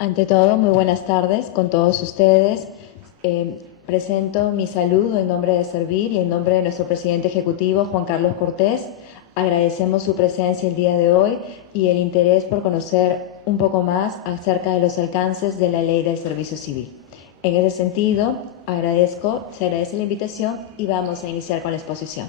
Ante todo, muy buenas tardes con todos ustedes. Presento mi saludo en nombre de Servir y en nombre de nuestro presidente ejecutivo, Juan Carlos Cortés. Agradecemos su presencia el día de hoy y el interés por conocer un poco más acerca de los alcances de la Ley del Servicio Civil. En ese sentido, se agradece la invitación y vamos a iniciar con la exposición.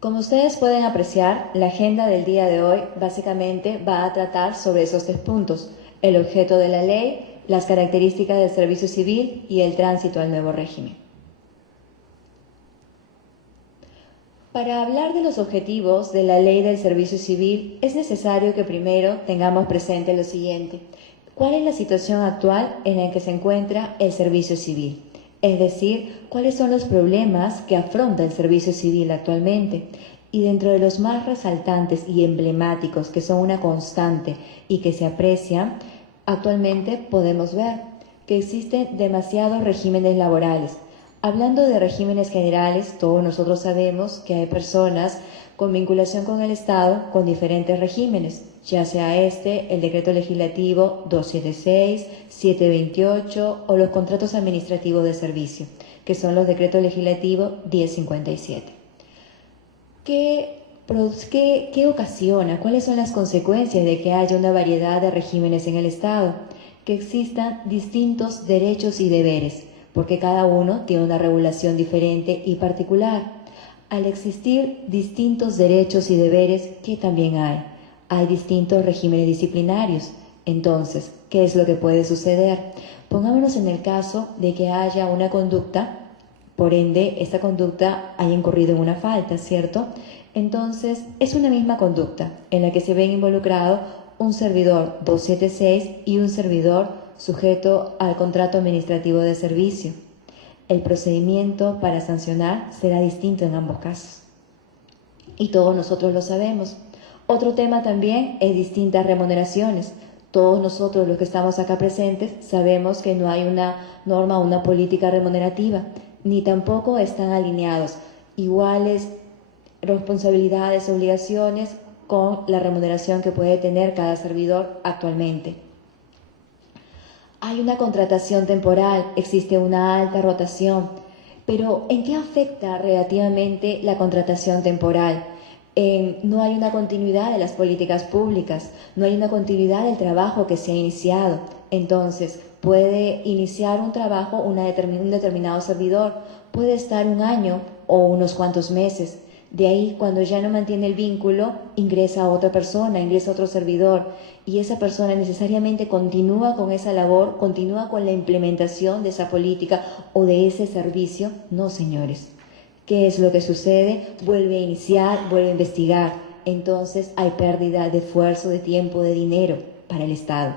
Como ustedes pueden apreciar, la agenda del día de hoy básicamente va a tratar sobre esos 3 puntos: el objeto de la ley, las características del servicio civil y el tránsito al nuevo régimen. Para hablar de los objetivos de la ley del servicio civil, es necesario que primero tengamos presente lo siguiente: ¿cuál es la situación actual en la que se encuentra el servicio civil? Es decir, cuáles son los problemas que afronta el servicio civil actualmente. Y dentro de los más resaltantes y emblemáticos, que son una constante y que se aprecian, actualmente podemos ver que existen demasiados regímenes laborales. Hablando de regímenes generales, todos nosotros sabemos que hay personas con vinculación con el Estado con diferentes regímenes, ya sea el decreto legislativo 276, 728 o los contratos administrativos de servicio, que son los decretos legislativos 1057. ¿Qué ocasiona? ¿Cuáles son las consecuencias de que haya una variedad de regímenes en el Estado? Que existan distintos derechos y deberes, porque cada uno tiene una regulación diferente y particular. Al existir distintos derechos y deberes, ¿qué también hay? Hay distintos regímenes disciplinarios. Entonces, ¿qué es lo que puede suceder? Pongámonos en el caso de que haya una conducta, por ende, esta conducta haya incurrido en una falta, ¿cierto? Entonces, es una misma conducta en la que se ven involucrados un servidor 276 y un servidor sujeto al contrato administrativo de servicio. El procedimiento para sancionar será distinto en ambos casos. Y todos nosotros lo sabemos. Otro tema también es distintas remuneraciones. Todos nosotros los que estamos acá presentes sabemos que no hay una norma o una política remunerativa, ni tampoco están alineados iguales responsabilidades, obligaciones con la remuneración que puede tener cada servidor actualmente. Hay una contratación temporal, existe una alta rotación, pero ¿en qué afecta relativamente la contratación temporal? No hay una continuidad de las políticas públicas, no hay una continuidad del trabajo que se ha iniciado. Entonces, puede iniciar un trabajo un determinado servidor, puede estar un año o unos cuantos meses. De ahí, cuando ya no mantiene el vínculo, ingresa a otra persona, ingresa a otro servidor, y esa persona necesariamente continúa con esa labor, continúa con la implementación de esa política o de ese servicio. No, señores. ¿Qué es lo que sucede? Vuelve a iniciar, vuelve a investigar. Entonces hay pérdida de esfuerzo, de tiempo, de dinero para el Estado.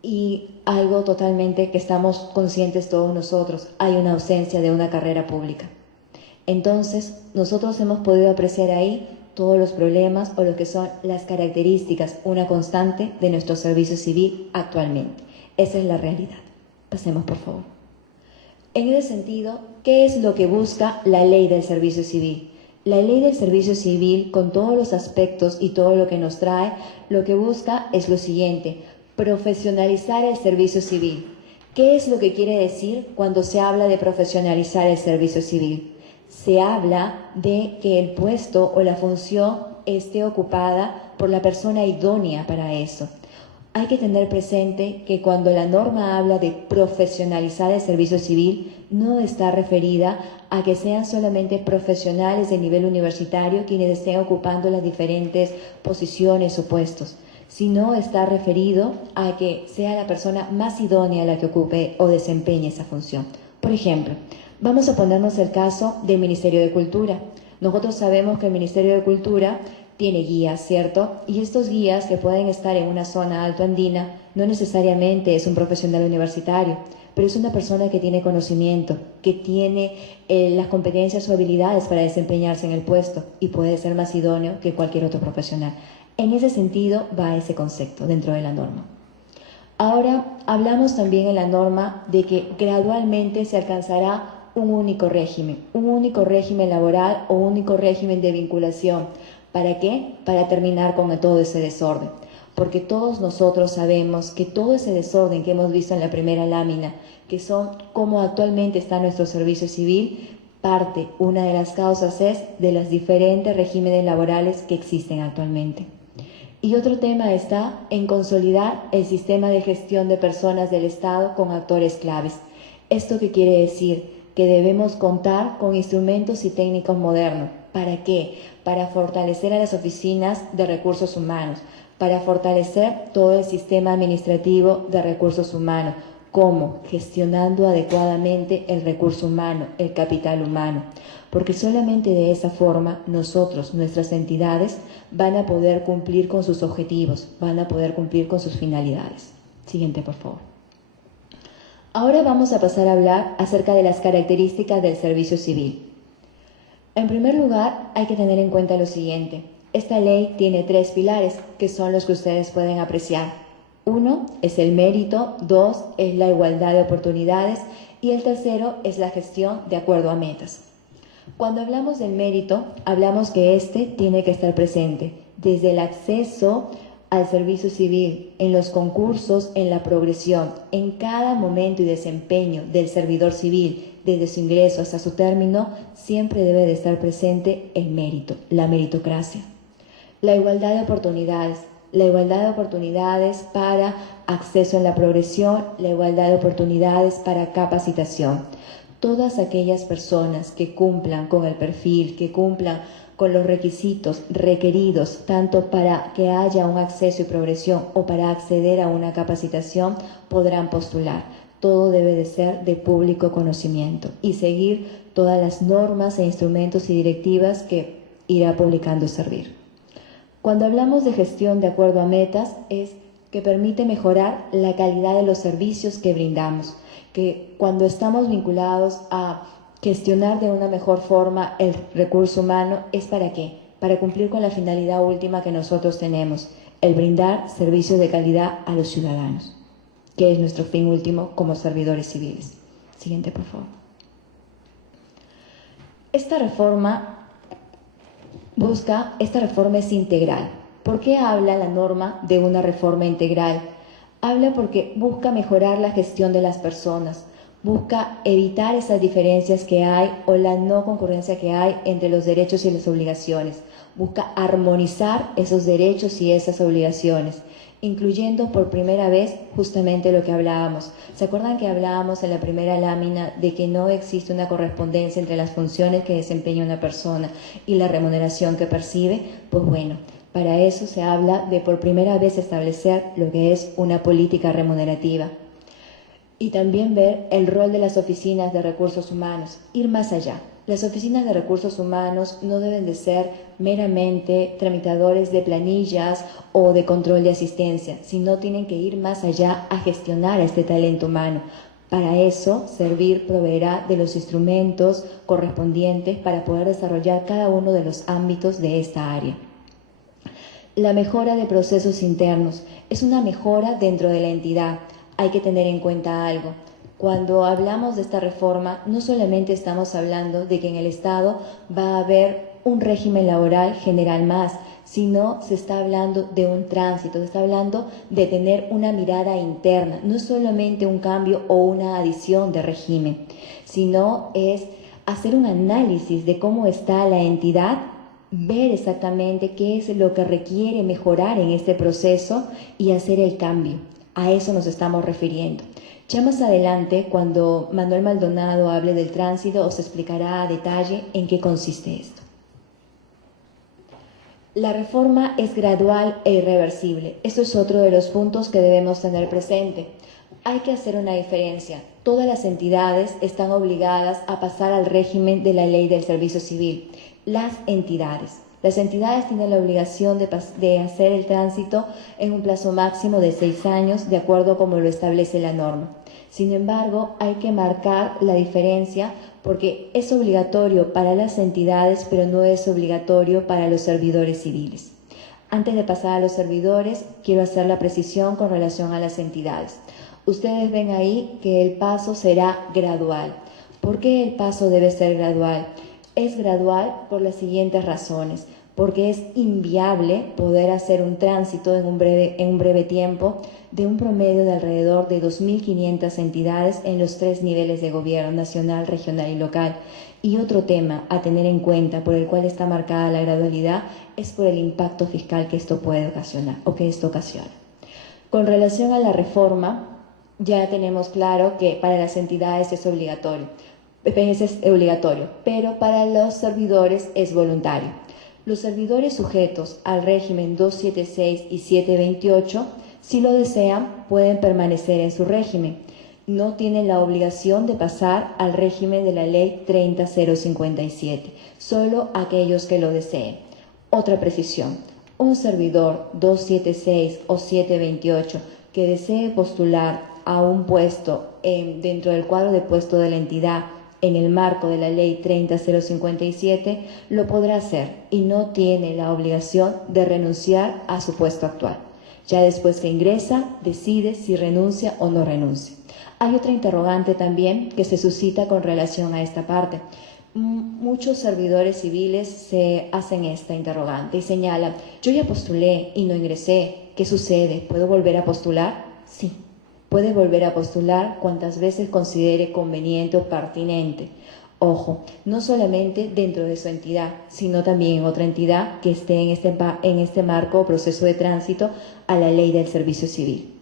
Y algo totalmente que estamos conscientes todos nosotros: hay una ausencia de una carrera pública. Entonces, nosotros hemos podido apreciar ahí todos los problemas o lo que son las características, una constante de nuestro servicio civil actualmente. Esa es la realidad. Pasemos, por favor. En ese sentido, ¿qué es lo que busca la ley del servicio civil? La ley del servicio civil, con todos los aspectos y todo lo que nos trae, lo que busca es lo siguiente: profesionalizar el servicio civil. ¿Qué es lo que quiere decir cuando se habla de profesionalizar el servicio civil? Se habla de que el puesto o la función esté ocupada por la persona idónea para eso. Hay que tener presente que cuando la norma habla de profesionalizar el servicio civil, no está referida a que sean solamente profesionales de nivel universitario quienes estén ocupando las diferentes posiciones o puestos, sino está referido a que sea la persona más idónea la que ocupe o desempeñe esa función. Por ejemplo, vamos a ponernos el caso del Ministerio de Cultura. Nosotros sabemos que el Ministerio de Cultura tiene guías, ¿cierto? Y estos guías que pueden estar en una zona altoandina no necesariamente es un profesional universitario, pero es una persona que tiene conocimiento, que tiene las competencias o habilidades para desempeñarse en el puesto y puede ser más idóneo que cualquier otro profesional. En ese sentido va ese concepto dentro de la norma. Ahora hablamos también en la norma de que gradualmente se alcanzará un único régimen laboral o único régimen de vinculación. ¿Para qué? Para terminar con todo ese desorden. porque todos nosotros sabemos que todo ese desorden que hemos visto en la primera lámina, que son cómo actualmente está nuestro servicio civil, una de las causas es de los diferentes regímenes laborales que existen actualmente. Y otro tema está en consolidar el sistema de gestión de personas del Estado con actores claves. ¿Esto qué quiere decir? Que debemos contar con instrumentos y técnicos modernos. ¿Para qué? Para fortalecer a las oficinas de recursos humanos, para fortalecer todo el sistema administrativo de recursos humanos. ¿Cómo? Gestionando adecuadamente el recurso humano, el capital humano. Porque solamente de esa forma nosotros, nuestras entidades, van a poder cumplir con sus objetivos, van a poder cumplir con sus finalidades. Siguiente, por favor. Ahora vamos a pasar a hablar acerca de las características del servicio civil. En primer lugar, hay que tener en cuenta lo siguiente. Esta ley tiene 3 pilares, que son los que ustedes pueden apreciar. 1 es el mérito, 2 es la igualdad de oportunidades y el tercero es la gestión de acuerdo a metas. Cuando hablamos del mérito, hablamos que este tiene que estar presente desde el acceso al servicio civil, en los concursos, en la progresión, en cada momento y desempeño del servidor civil, desde su ingreso hasta su término, siempre debe de estar presente el mérito, la meritocracia. La igualdad de oportunidades. La igualdad de oportunidades para acceso en la progresión, la igualdad de oportunidades para capacitación. Todas aquellas personas que cumplan con el perfil, que cumplan con los requisitos requeridos, tanto para que haya un acceso y progresión o para acceder a una capacitación, podrán postular. Todo debe de ser de público conocimiento y seguir todas las normas e instrumentos y directivas que irá publicando Servir. Cuando hablamos de gestión de acuerdo a metas, es que permite mejorar la calidad de los servicios que brindamos, que cuando estamos vinculados a gestionar de una mejor forma el recurso humano, ¿es para qué? Para cumplir con la finalidad última que nosotros tenemos, el brindar servicios de calidad a los ciudadanos, que es nuestro fin último como servidores civiles. Siguiente, por favor. Esta reforma es integral. ¿Por qué habla la norma de una reforma integral? Habla porque busca mejorar la gestión de las personas, busca evitar esas diferencias que hay o la no concurrencia que hay entre los derechos y las obligaciones, busca armonizar esos derechos y esas obligaciones, incluyendo por primera vez justamente lo que hablábamos. ¿Se acuerdan que hablábamos en la primera lámina de que no existe una correspondencia entre las funciones que desempeña una persona y la remuneración que percibe? Pues bueno, para eso se habla de por primera vez establecer lo que es una política remunerativa. Y también ver el rol de las oficinas de recursos humanos, ir más allá. Las oficinas de recursos humanos no deben de ser meramente tramitadores de planillas o de control de asistencia, sino tienen que ir más allá a gestionar a este talento humano. Para eso, Servir proveerá de los instrumentos correspondientes para poder desarrollar cada uno de los ámbitos de esta área. La mejora de procesos internos es una mejora dentro de la entidad. Hay que tener en cuenta algo. Cuando hablamos de esta reforma, no solamente estamos hablando de que en el Estado va a haber un régimen laboral general más, sino se está hablando de un tránsito, se está hablando de tener una mirada interna, no es solamente un cambio o una adición de régimen, sino es hacer un análisis de cómo está la entidad, ver exactamente qué es lo que requiere mejorar en este proceso y hacer el cambio. A eso nos estamos refiriendo. Ya más adelante, cuando Manuel Maldonado hable del tránsito, os explicará a detalle en qué consiste esto. La reforma es gradual e irreversible. Esto es otro de los puntos que debemos tener presente. Hay que hacer una diferencia. Todas las entidades están obligadas a pasar al régimen de la ley del servicio civil. Las entidades tienen la obligación de hacer el tránsito en un plazo máximo de 6 años, de acuerdo a como lo establece la norma. Sin embargo, hay que marcar la diferencia porque es obligatorio para las entidades, pero no es obligatorio para los servidores civiles. Antes de pasar a los servidores, quiero hacer la precisión con relación a las entidades. Ustedes ven ahí que el paso será gradual. ¿Por qué el paso debe ser gradual? Es gradual por las siguientes razones. porque es inviable poder hacer un tránsito en un breve tiempo de un promedio de alrededor de 2.500 entidades en los 3 niveles de gobierno, nacional, regional y local. Y otro tema a tener en cuenta por el cual está marcada la gradualidad es por el impacto fiscal que esto puede ocasionar o que esto ocasiona. Con relación a la reforma, ya tenemos claro que para las entidades es obligatorio, pero para los servidores es voluntario. Los servidores sujetos al régimen 276 y 728, si lo desean, pueden permanecer en su régimen. No tienen la obligación de pasar al régimen de la Ley 30057, solo aquellos que lo deseen. Otra precisión: un servidor 276 o 728 que desee postular a un puesto dentro del cuadro de puesto de la entidad en el marco de la Ley 30057, lo podrá hacer y no tiene la obligación de renunciar a su puesto actual. Ya después que ingresa, decide si renuncia o no renuncia. Hay otra interrogante también que se suscita con relación a esta parte. Muchos servidores civiles se hacen esta interrogante y señalan: yo ya postulé y no ingresé, ¿qué sucede? ¿Puedo volver a postular? Sí, puede volver a postular cuantas veces considere conveniente o pertinente. Ojo, no solamente dentro de su entidad, sino también en otra entidad que esté en este marco o proceso de tránsito a la ley del servicio civil.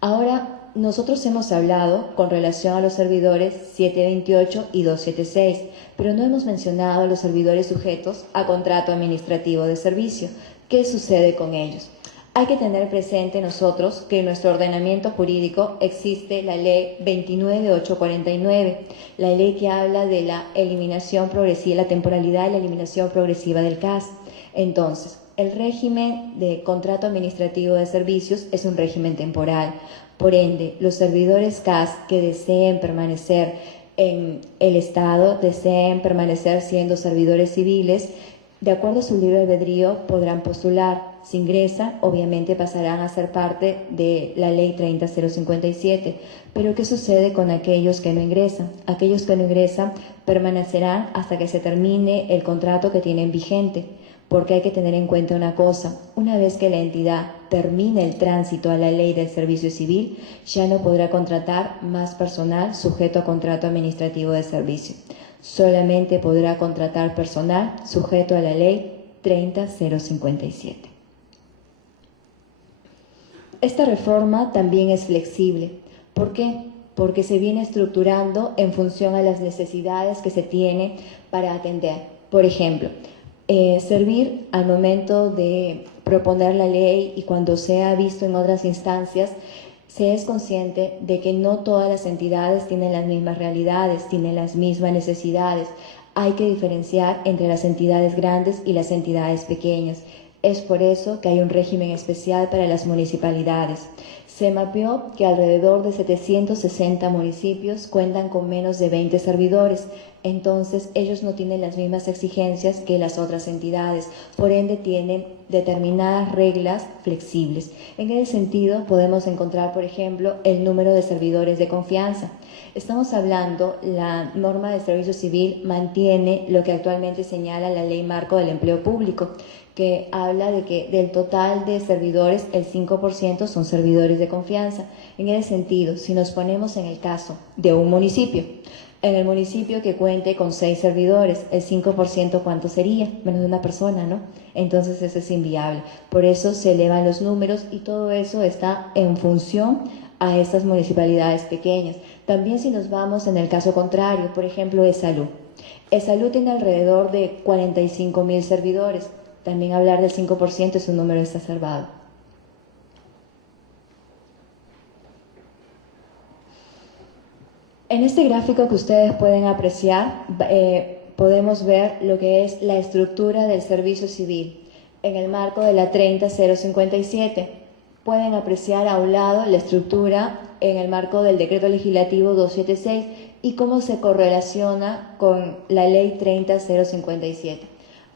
Ahora, nosotros hemos hablado con relación a los servidores 728 y 276, pero no hemos mencionado a los servidores sujetos a contrato administrativo de servicio. ¿Qué sucede con ellos? Hay que tener presente nosotros que en nuestro ordenamiento jurídico existe la ley 29849, la ley que habla de la eliminación progresiva, la temporalidad y la eliminación progresiva del CAS. Entonces, el régimen de contrato administrativo de servicios es un régimen temporal. Por ende, los servidores CAS que deseen permanecer en el Estado, deseen permanecer siendo servidores civiles, de acuerdo a su libre albedrío podrán postular. Si ingresan, obviamente pasarán a ser parte de la Ley 30057. Pero ¿qué sucede con aquellos que no ingresan? Aquellos que no ingresan permanecerán hasta que se termine el contrato que tienen vigente. Porque hay que tener en cuenta una cosa: una vez que la entidad termine el tránsito a la ley del servicio civil, ya no podrá contratar más personal sujeto a contrato administrativo de servicio. Solamente podrá contratar personal sujeto a la ley 30057. Esta reforma también es flexible. ¿Por qué? Porque se viene estructurando en función a las necesidades que se tiene para atender. Por ejemplo, servir al momento de proponer la ley y cuando se ha visto en otras instancias, se es consciente de que no todas las entidades tienen las mismas realidades, tienen las mismas necesidades. Hay que diferenciar entre las entidades grandes y las entidades pequeñas. Es por eso que hay un régimen especial para las municipalidades. Se mapeó que alrededor de 760 municipios cuentan con menos de 20 servidores. Entonces, ellos no tienen las mismas exigencias que las otras entidades, por ende tienen determinadas reglas flexibles. En ese sentido, podemos encontrar, por ejemplo, el número de servidores de confianza. Estamos hablando, la norma de servicio civil mantiene lo que actualmente señala la Ley Marco del Empleo Público, que habla de que del total de servidores, el 5% son servidores de confianza. En ese sentido, si nos ponemos en el caso de un municipio, en el municipio que cuente con 6 servidores, el 5% ¿cuánto sería? Menos de una persona, ¿no? Entonces eso es inviable. Por eso se elevan los números y todo eso está en función a estas municipalidades pequeñas. También si nos vamos en el caso contrario, por ejemplo, ESalud. ESalud tiene alrededor de 45.000 servidores. También hablar del 5% es un número exacerbado. En este gráfico que ustedes pueden apreciar, podemos ver lo que es la estructura del servicio civil en el marco de la 30057. Pueden apreciar a un lado la estructura en el marco del decreto legislativo 276 y cómo se correlaciona con la ley 30057.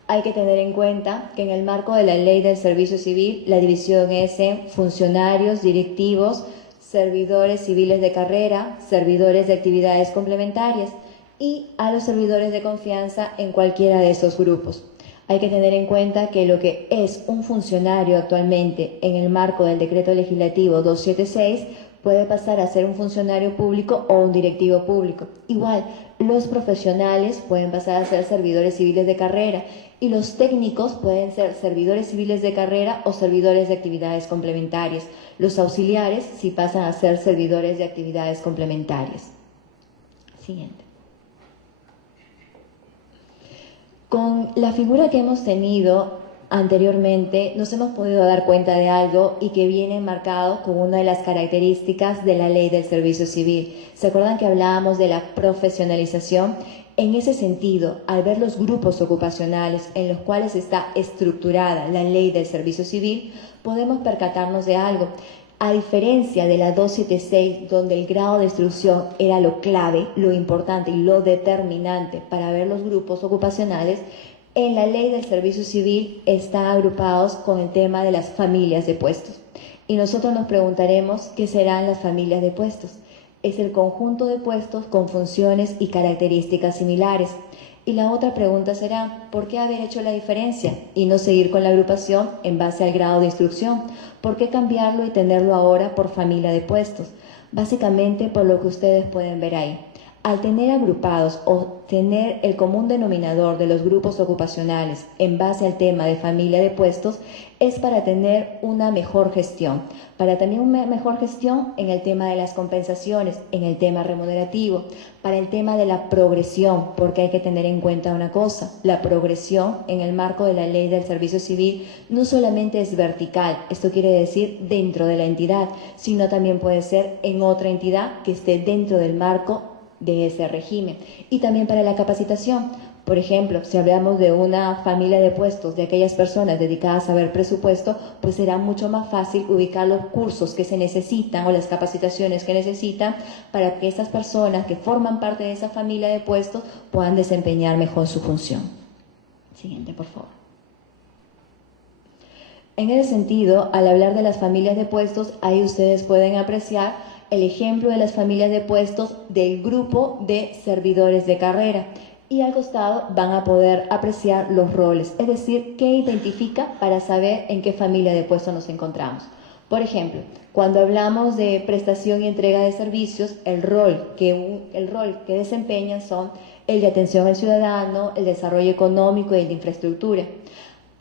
Hay que tener en cuenta que en el marco de la ley del servicio civil, la división es en funcionarios, directivos, servidores civiles de carrera, servidores de actividades complementarias y a los servidores de confianza en cualquiera de esos grupos. Hay que tener en cuenta que lo que es un funcionario actualmente en el marco del Decreto Legislativo 276 puede pasar a ser un funcionario público o un directivo público. Igual, los profesionales pueden pasar a ser servidores civiles de carrera y los técnicos pueden ser servidores civiles de carrera o servidores de actividades complementarias. Los auxiliares sí pasan a ser servidores de actividades complementarias. Siguiente. Con la figura que hemos tenido anteriormente, nos hemos podido dar cuenta de algo y que viene marcado con una de las características de la ley del servicio civil. ¿Se acuerdan que hablábamos de la profesionalización? En ese sentido, al ver los grupos ocupacionales en los cuales está estructurada la ley del servicio civil, podemos percatarnos de algo. A diferencia de la 276, donde el grado de instrucción era lo clave, lo importante y lo determinante para ver los grupos ocupacionales, en la ley del servicio civil están agrupados con el tema de las familias de puestos. Y nosotros nos preguntaremos qué serán las familias de puestos. Es el conjunto de puestos con funciones y características similares. Y la otra pregunta será, ¿por qué haber hecho la diferencia y no seguir con la agrupación en base al grado de instrucción? ¿Por qué cambiarlo y tenerlo ahora por familia de puestos? Básicamente por lo que ustedes pueden ver ahí. Al tener agrupados o tener el común denominador de los grupos ocupacionales en base al tema de familia de puestos, es para tener una mejor gestión. Para tener una mejor gestión en el tema de las compensaciones, en el tema remunerativo, para el tema de la progresión, porque hay que tener en cuenta una cosa, la progresión en el marco de la ley del servicio civil no solamente es vertical, esto quiere decir dentro de la entidad, sino también puede ser en otra entidad que esté dentro del marco de ese régimen. Y también para la capacitación. Por ejemplo, si hablamos de una familia de puestos, de aquellas personas dedicadas a ver presupuesto, pues será mucho más fácil ubicar los cursos que se necesitan o las capacitaciones que necesitan para que estas personas que forman parte de esa familia de puestos puedan desempeñar mejor su función. Siguiente, por favor. En ese sentido, al hablar de las familias de puestos, ahí ustedes pueden apreciar el ejemplo de las familias de puestos del grupo de servidores de carrera. Y al costado van a poder apreciar los roles, es decir, qué identifica para saber en qué familia de puestos nos encontramos. Por ejemplo, cuando hablamos de prestación y entrega de servicios, el rol que desempeñan son el de atención al ciudadano, el desarrollo económico y el de infraestructura.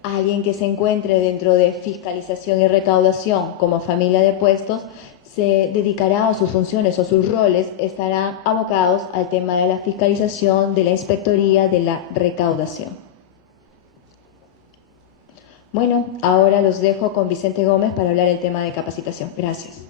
Alguien que se encuentre dentro de fiscalización y recaudación como familia de puestos se dedicará a sus funciones o sus roles estarán abocados al tema de la fiscalización, de la inspectoría, de la recaudación. Bueno, ahora los dejo con Vicente Gómez para hablar del tema de capacitación. Gracias.